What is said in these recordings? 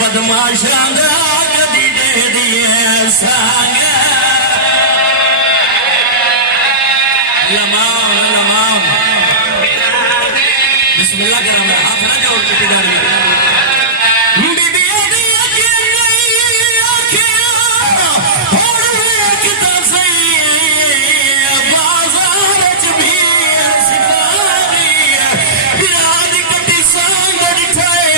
बदमाशां दा कदी दे दिए सांग लमाम लमाम बिस्मिल्लाह के नाम हाथ ना जोड़ के किधर बीबिया दी अखियां और कितना सही बाजार च भी सिकारी बिराद कटी सांग दिखाए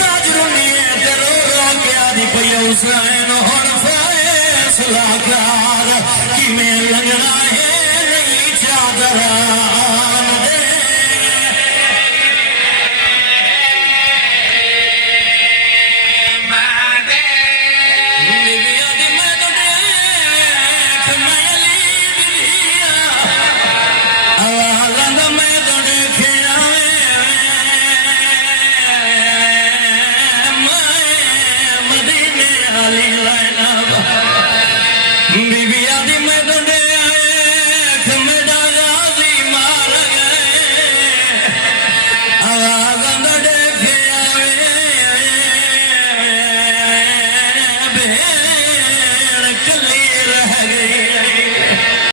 राज रुनिए तेरो रोकिया दी पयो हुसैन हुन फैसला कर कि मैं लगना है नहीं चादरान दे बीबिया दी मैं तो देख मैं ली दिलिया आवाज़ मैं तो देखिया मैं मदीने वाली लाइना बीबिया दी मैं तो